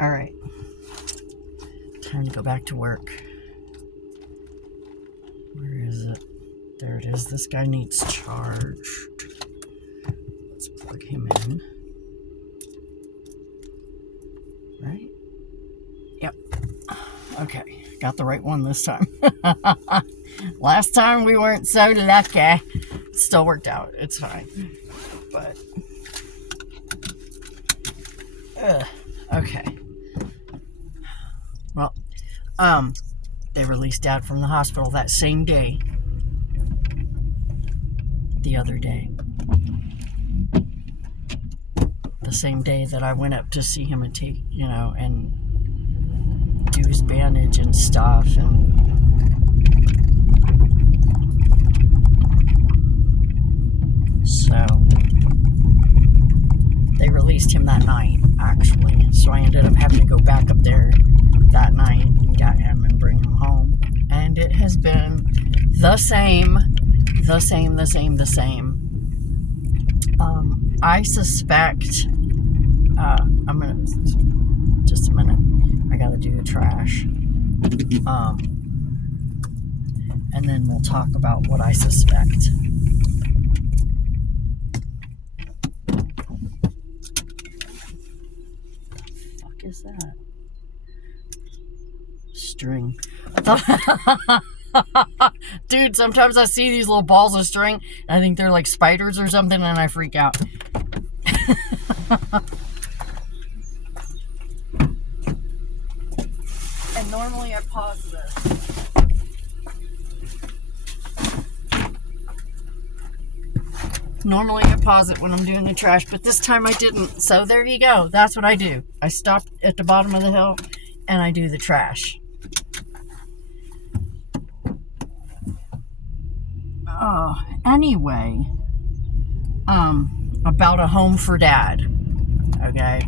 All right. Time to go back to work. Where is it? There it is. This guy needs charged. Let's plug him in. Right? Yep. Okay. Got the right one this time. Last time we weren't so lucky. It still worked out. It's fine. But okay. Well, they released Dad from the hospital that same day. The other day. The same day that I went up to see him and take, and do his bandage and stuff. And so they released him that night, actually. So I ended up having to go back up there that night and get him and bring him home. And it has been the same. I suspect, I'm gonna, just a minute, I gotta do the trash. And then we'll talk about what I suspect. What the fuck is that? String. Dude, sometimes I see these little balls of string, and I think they're like spiders or something, and I freak out. And normally I pause this. Normally I pause it when I'm doing the trash, but this time I didn't. So there you go. That's what I do. I stop at the bottom of the hill, and I do the trash. Anyway, about a home for Dad, okay?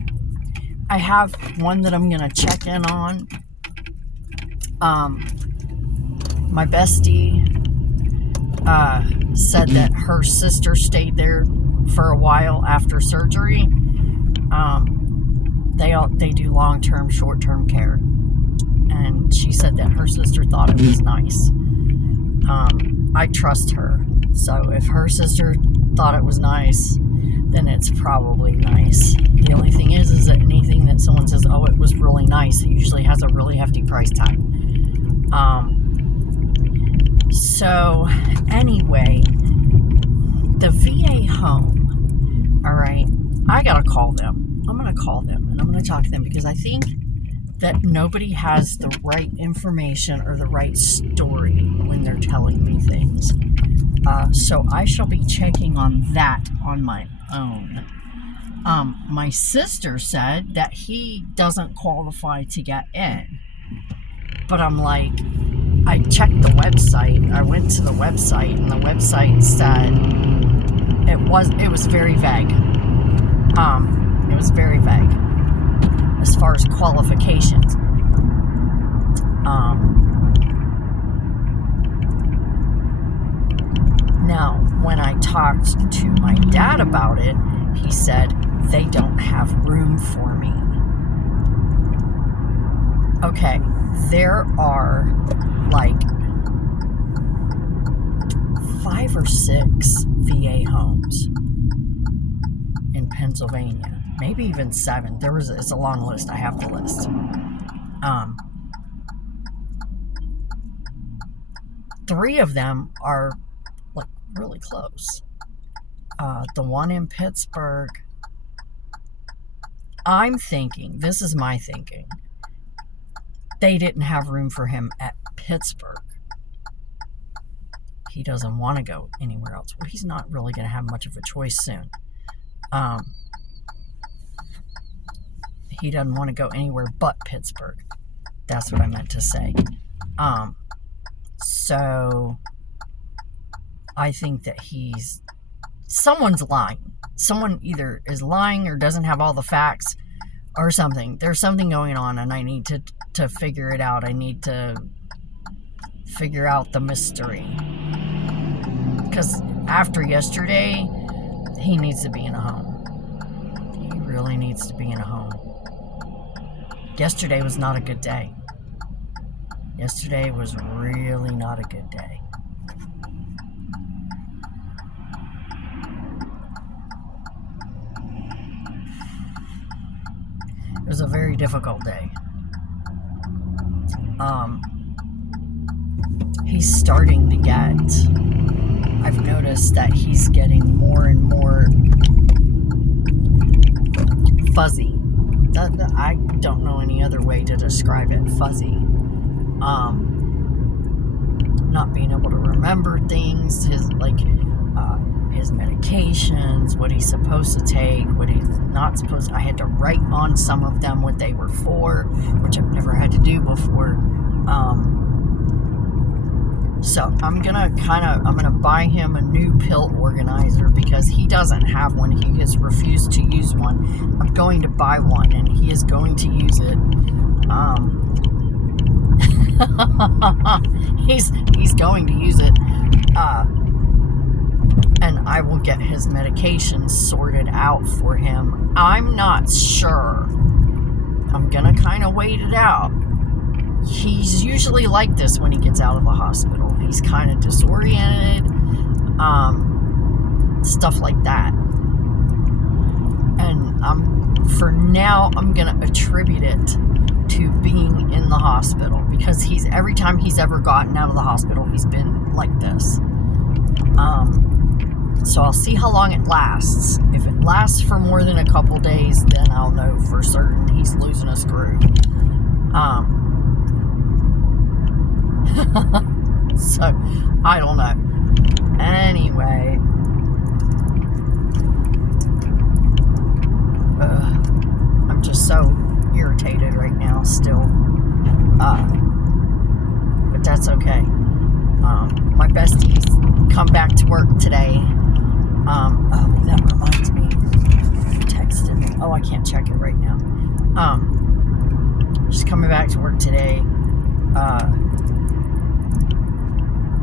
I have one that I'm gonna check in on. My bestie, said that her sister stayed there for a while after surgery. They do long-term, short-term care. And she said that her sister thought it was nice. I trust her. So if her sister thought it was nice, then it's probably nice. The only thing is that anything that someone says, oh, it was really nice, it usually has a really hefty price tag. So anyway, the VA home, all right, I gotta call them. I'm gonna call them and I'm gonna talk to them because I think that nobody has the right information or the right story when they're telling me things. So I shall be checking on that on my own. My sister said that he doesn't qualify to get in. But I'm like, I checked the website. I went to the website and the website said it was very vague. It was very vague as far as qualifications. Now, when I talked to my dad about it, he said they don't have room for me. Okay, there are like 5 or 6 VA homes in Pennsylvania, maybe even 7. It's a long list. I have the list. 3 of them are like really close. The one in Pittsburgh, I'm thinking, this is my thinking, they didn't have room for him at Pittsburgh. He doesn't want to go anywhere else. Well, he's not really going to have much of a choice soon. He doesn't want to go anywhere but Pittsburgh. That's what I meant to say. So I think that someone's lying. Someone either is lying or doesn't have all the facts or something. There's something going on and I need to figure it out. I need to figure out the mystery. Because after yesterday, he needs to be in a home. He really needs to be in a home. Yesterday was not a good day. Yesterday was really not a good day. It was a very difficult day. He's starting to get, I've noticed that he's getting more and more fuzzy. I don't know any other way to describe it. Fuzzy. Not being able to remember things, his medications, what he's supposed to take, what he's not supposed to. I had to write on some of them what they were for, which I've never had to do before. So I'm gonna buy him a new pill organizer because he doesn't have one. He has refused to use one. I'm going to buy one, and he is going to use it. He's going to use it. And I will get his medication sorted out for him. I'm not sure. I'm gonna kind of wait it out. He's usually like this when he gets out of the hospital. He's kind of disoriented, stuff like that. And for now, I'm gonna attribute it to being in the hospital because every time he's ever gotten out of the hospital, he's been like this. So I'll see how long it lasts. If it lasts for more than a couple days, then I'll know for certain he's losing a screw. So, I don't know. Anyway. I'm just so irritated right now still. But that's okay. My besties come back to work today. Oh, that reminds me. You texted me. Oh, I can't check it right now. She's coming back to work today.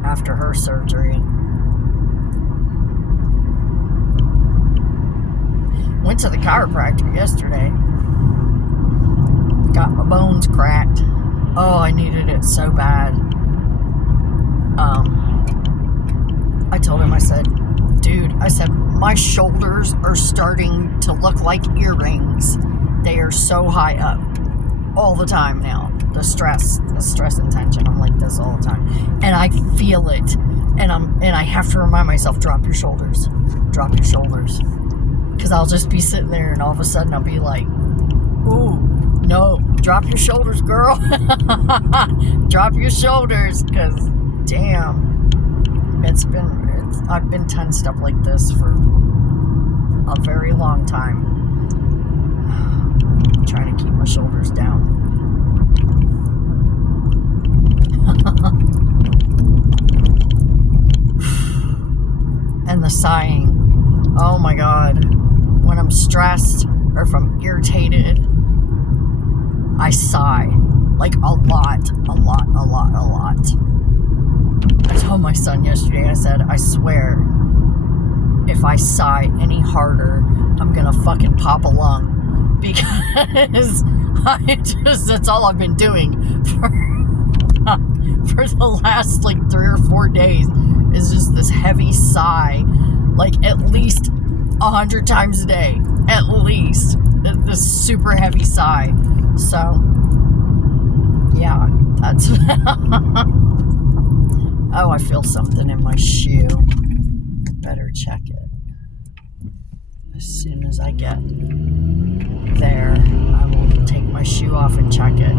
After her surgery. Went to the chiropractor yesterday. Got my bones cracked. Oh, I needed it so bad. I told him, I said, dude, my shoulders are starting to look like earrings. They are so high up all the time now. The stress and tension. I'm like this all the time. And I feel it. And I have to remind myself, drop your shoulders. Drop your shoulders. Because I'll just be sitting there and all of a sudden I'll be like, ooh, no, drop your shoulders, girl. Drop your shoulders. Because, damn. I've been tensed up like this for a very long time. I'm trying to keep my shoulders down. And the sighing. Oh my God. When I'm stressed or if I'm irritated, I sigh. Like a lot. I told my son yesterday, I said, I swear, if I sigh any harder, I'm gonna fucking pop a lung. Because that's all I've been doing for the last 3 or 4 days is just this heavy sigh, at least 100 times a day, at least this super heavy sigh. So yeah, that's oh, I feel something in my shoe. Better check it as soon as I get there. I will take my shoe off and check it.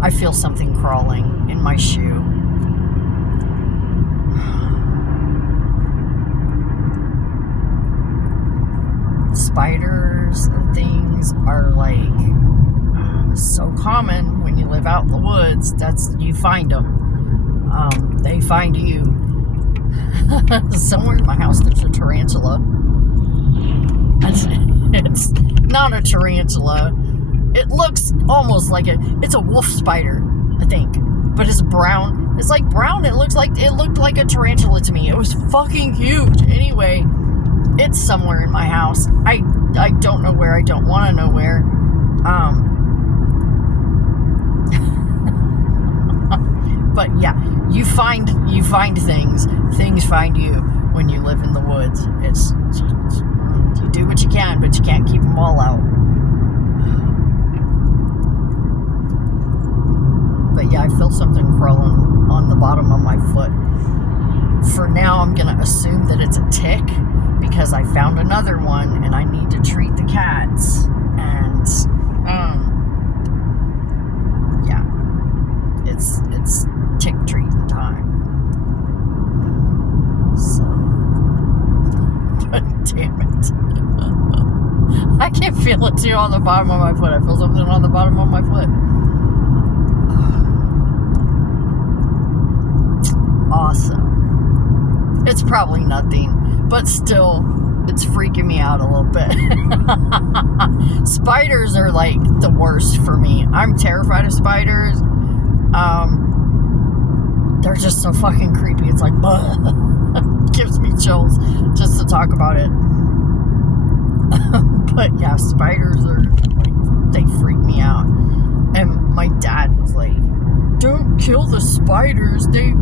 I feel something crawling in my shoe. Spiders and things are so common when you live out in the woods. You find them. They find you. Somewhere in my house there's a tarantula. It's not a tarantula. It looks almost like it's a wolf spider, I think. But it's brown. It's brown. It looked like a tarantula to me. It was fucking huge. Anyway, it's somewhere in my house. I don't know where. I don't want to know where. find things find you when you live in the woods. You do what you can, but you can't keep them all out. But yeah, I feel something crawling on the bottom of my foot. For now, I'm gonna assume that it's a tick because I found another one and I need to treat the cats. And yeah, it's tick treating time. So, but damn it, I can feel it too on the bottom of my foot. I feel something on the bottom of my foot. Awesome. It's probably nothing, but still, it's freaking me out a little bit. Spiders are like the worst for me. I'm terrified of spiders. They're just so fucking creepy. It's like, gives me chills just to talk about it. But yeah, spiders are like, they freak me out. And my dad was like, don't kill the spiders. They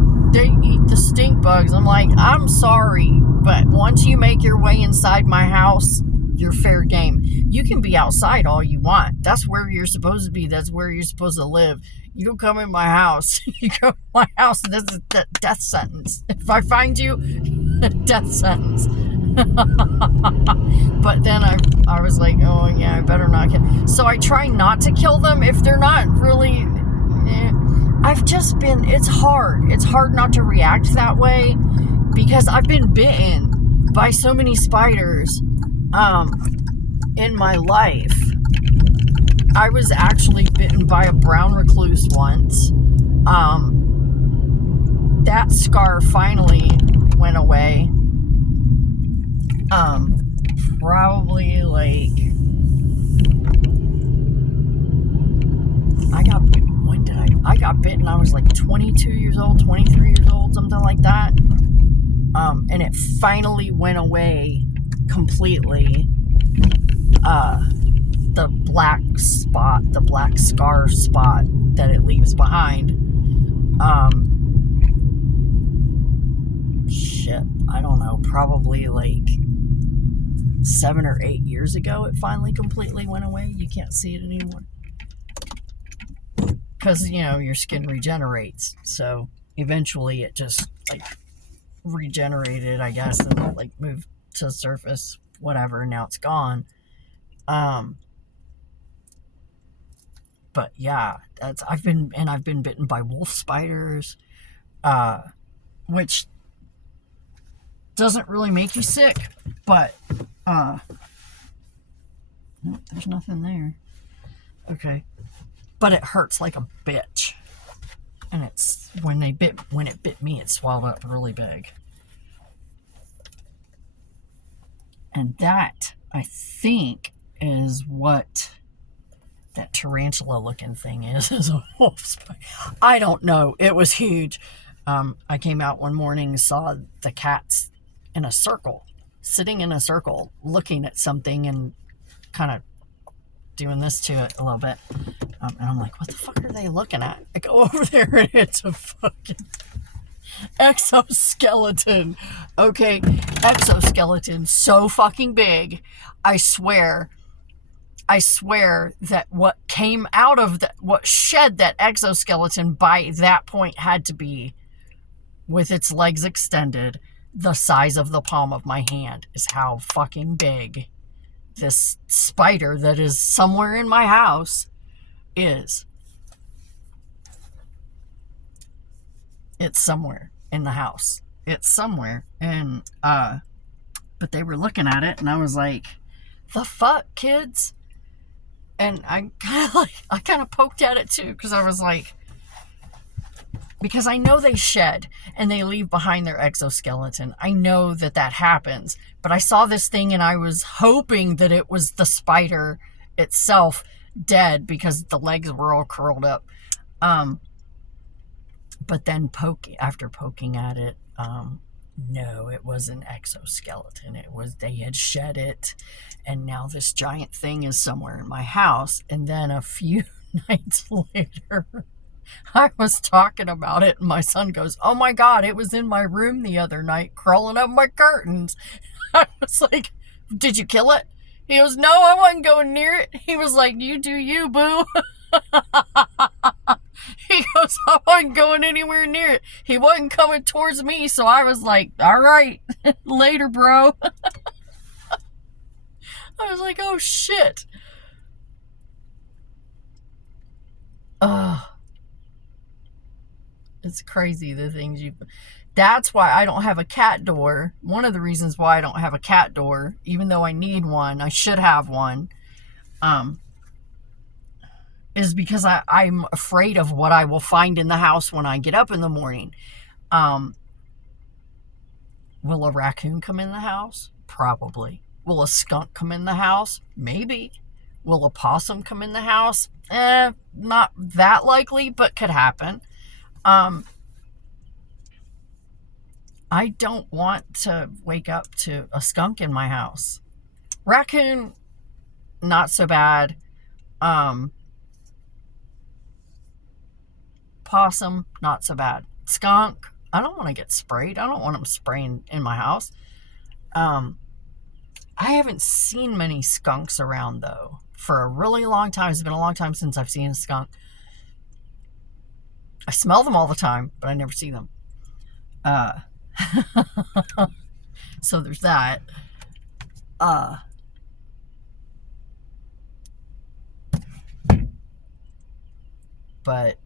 eat the stink bugs. I'm like, I'm sorry, but once you make your way inside my house, you're fair game. You can be outside all you want. That's where you're supposed to be. That's where you're supposed to live. You don't come in my house. You go in my house, and this is the death sentence. If I find you, death sentence. But then I was like, oh yeah, I better not kill. So I try not to kill them if they're not really... it's hard. It's hard not to react that way because I've been bitten by so many spiders in my life. I was actually bitten by a brown recluse once. That scar finally went away. Probably like... I got bitten, I was like 22 years old, 23 years old, something like that. And it finally went away completely. The black scar spot that it leaves behind. Shit, I don't know, probably like 7 or 8 years ago it finally completely went away. You can't see it anymore. Because, your skin regenerates. So eventually it just, like, regenerated, I guess, and, like, moved to the surface, whatever. Now it's gone. But, yeah, I've been bitten by wolf spiders, which doesn't really make you sick, but, nope, there's nothing there. Okay. But it hurts like a bitch. And it's when it bit me, it swelled up really big. And that, I think, is what that tarantula looking thing is a wolf spider. I don't know. It was huge. I came out one morning, saw the cats in a circle, sitting in a circle, looking at something and kind of doing this to it a little bit. And I'm like, what the fuck are they looking at? I go over there and it's a fucking exoskeleton. Okay, exoskeleton so fucking big. I swear that what came out of what shed that exoskeleton by that point had to be, with its legs extended, the size of the palm of my hand is how fucking big this spider that is somewhere in my house is. It's somewhere in the house. It's somewhere. And, but they were looking at it and I was like, the fuck, kids? And I kind of poked at it too, because I was like, because I know they shed and they leave behind their exoskeleton. I know that happens. But I saw this thing and I was hoping that it was the spider itself dead because the legs were all curled up. But then after poking at it, no, it was an exoskeleton. They had shed it, and now this giant thing is somewhere in my house. And then a few nights later, I was talking about it, and my son goes, "Oh my God, it was in my room the other night, crawling up my curtains." I was like, "Did you kill it?" He goes, "No, I wasn't going near it." He was like, "You do you, boo." He goes, "I wasn't going anywhere near it. He wasn't coming towards me." So I was like, "All right, later, bro." I was like, "Oh shit." It's crazy the things you. That's why I don't have a cat door. One of the reasons why I don't have a cat door, even though I need one, I should have one, um, is because I'm afraid of what I will find in the house when I get up in the morning. Um, will a raccoon come in the house? Probably. Will a skunk come in the house? Maybe. Will a possum come in the house? Not that likely, but could happen. Um, I don't want to wake up to a skunk in my house. Raccoon, not so bad. Possum, not so bad. Skunk, I don't want to get sprayed. I don't want them spraying in my house. I haven't seen many skunks around, though, for a really long time. It's been a long time since I've seen a skunk. I smell them all the time, but I never see them. So there's that. But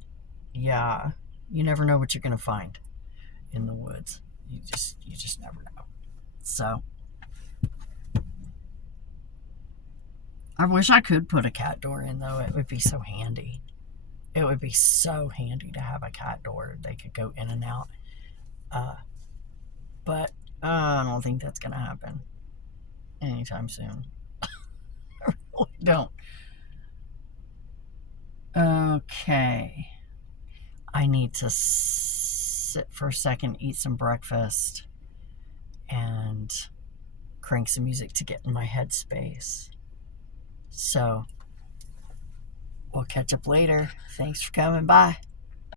yeah, you never know what you're gonna find in the woods. You just never know. So I wish I could put a cat door in, though. It would be so handy. It would be so handy to have a cat door. They could go in and out. But I don't think that's gonna happen anytime soon. I really don't. Okay. I need to sit for a second, eat some breakfast, and crank some music to get in my headspace. So, we'll catch up later. Thanks for coming by.